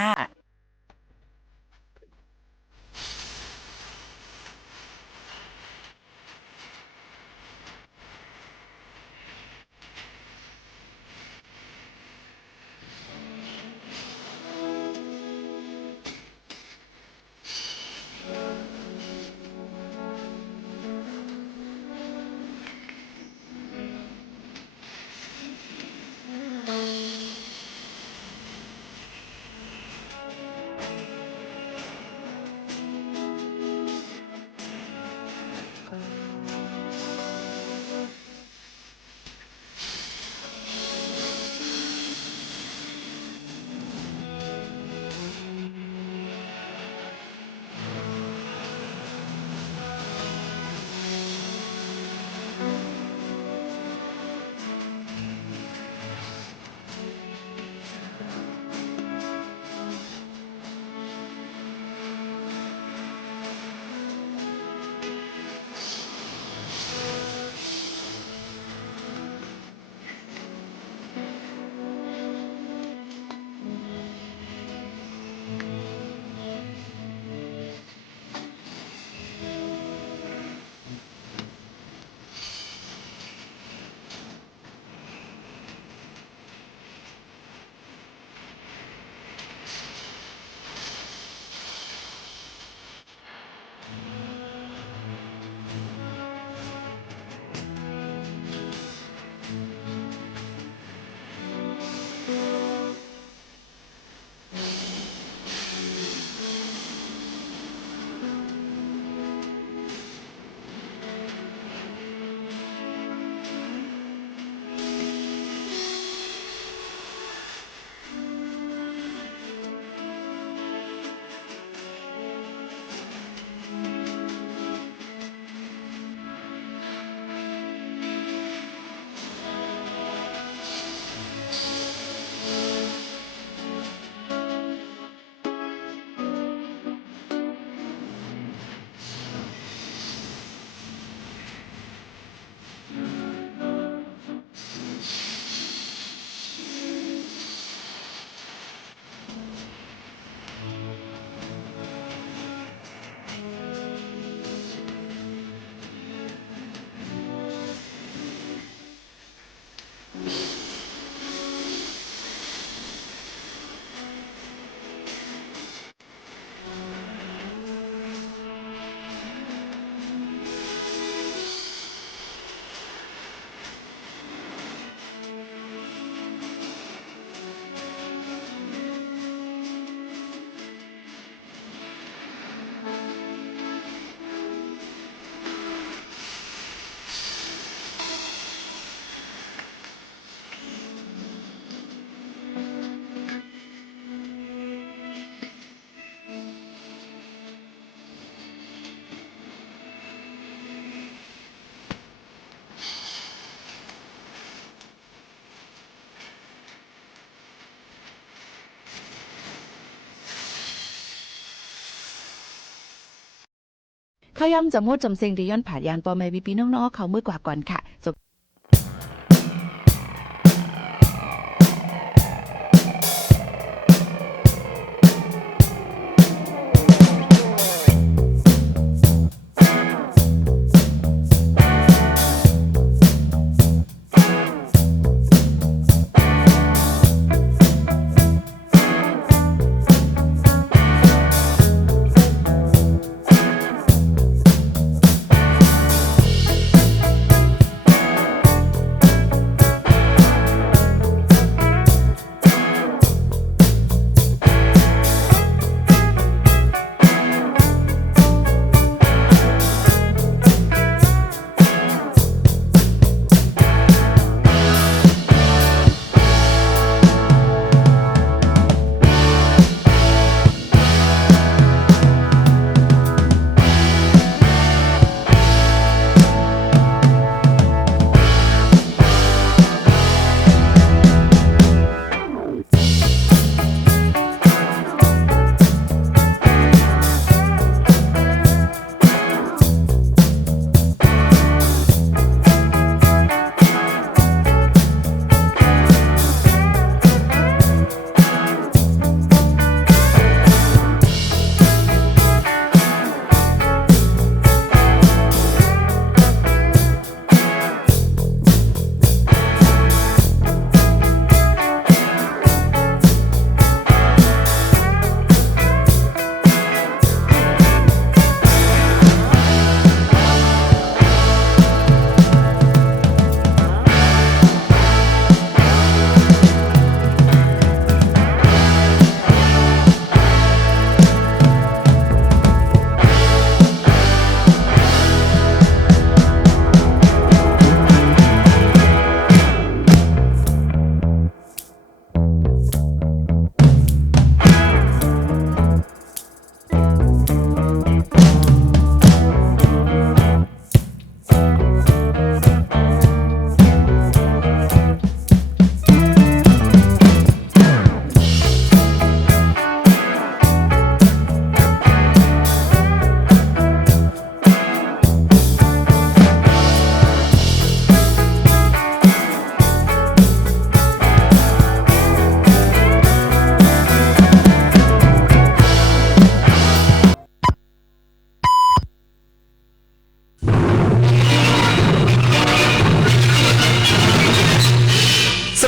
เขาย่อมจะมดจำเซงดีย้อนผาดยานปอแม่ปีน้องๆเขามือกว่าก่อนค่ะ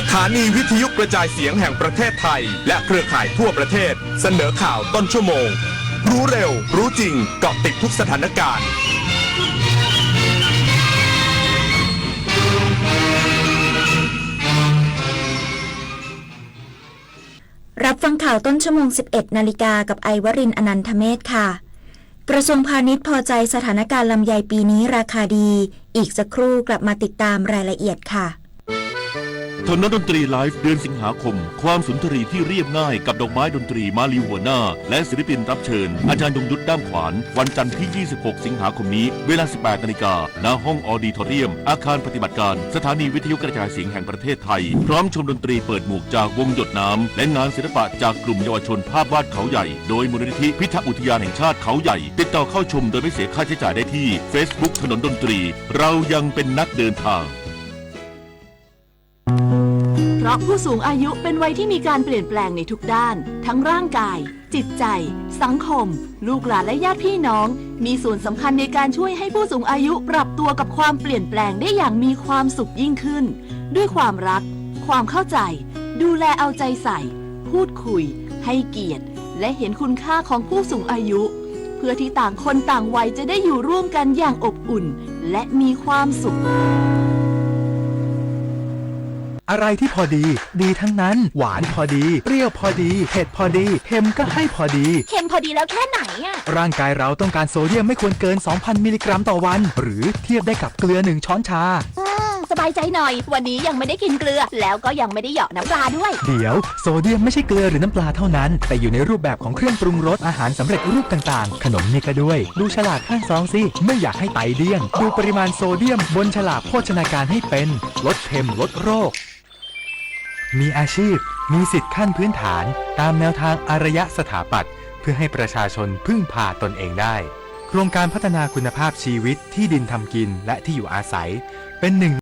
สถานีวิทยุกระจายเสียงแห่งประเทศไทยและเครือข่ายทั่วประเทศเสนอข่าวต้นชั่วโมงรู้เร็วรู้จริงเกาะติดทุกสถานการณ์รับฟังข่าวต้นชั่วโมง 11 นาฬิกากับไอวรินทร์อนันทเมธค่ะกระทรวงพาณิชย์พอใจสถานการณ์ลำไยปีนี้ราคาดีอีกสักครู่กลับมาติดตามรายละเอียดค่ะถนนดนตรีไลฟ์เดือนสิงหาคมความสุนทรีที่เรียบง่ายกับดอกไม้ดนตรีมาลีหัวหน้าและศิลปินรับเชิญอาจารย์ยงยุทธด้ามขวานวันจันทร์ที่ 26 สิงหาคมนี้เวลา 18 นาฬิกาณห้องออดิทอเรียมอาคารปฏิบัติการสถานีวิทยุกระจายเสียงแห่งประเทศไทยพร้อมชมดนตรีเปิดหมวกจากวงหยดน้ำและงานศิลปะจากกลุ่มเยาวชนภาพวาดเขาใหญ่โดยมูลนิธิพิทักษ์อุทยานแห่งชาติเขาใหญ่ติดต่อเข้าชมโดยไม่เสียค่าใช้จ่ายได้ที่ Facebook ถนนดนตรีเรายังเป็นนักเดินทางเพราะผู้สูงอายุเป็นวัยที่มีการเปลี่ยนแปลงในทุกด้านทั้งร่างกายจิตใจสังคมลูกหลานและญาติพี่น้องมีส่วนสำคัญในการช่วยให้ผู้สูงอายุปรับตัวกับความเปลี่ยนแปลงได้อย่างมีความสุขยิ่งขึ้นด้วยความรักความเข้าใจดูแลเอาใจใส่พูดคุยให้เกียรติและเห็นคุณค่าของผู้สูงอายุเพื่อที่ต่างคนต่างวัยจะได้อยู่ร่วมกันอย่างอบอุ่นและมีความสุขอะไรที่พอดีดีทั้งนั้นหวานพอดีเปรี้ยวพอดีเผ็ดพอดีเค็มก็ให้พอดีเค็มพอดีแล้วแค่ไหนอ่ะร่างกายเราต้องการโซเดียมไม่ควรเกิน 2,000 มิลลิกรัมต่อวันหรือเทียบได้กับเกลือ1ช้อนชาสบายใจหน่อยวันนี้ยังไม่ได้กินเกลือแล้วก็ยังไม่ได้เหยาะน้ำปลาด้วยเดี๋ยวโซเดียมไม่ใช่เกลือหรือน้ำปลาเท่านั้นแต่อยู่ในรูปแบบของเครื่องปรุงรสอาหารสำเร็จรูปต่างๆขนมนี่ก็ด้วยดูฉลากข้างซองสิไม่อยากให้ไตเดี้ยงดูปริมาณโซเดียมบนฉลากโภชนาการให้เป็นลดเค็มลดโรคมีอาชีพมีสิทธิขั้นพื้นฐานตามแนวทางอารยสถาปัตย์เพื่อให้ประชาชนพึ่งพาตนเองได้ โครงการพัฒนาคุณภาพชีวิตที่ดินทำกินและที่อยู่อาศัยเป็นหนึ่ง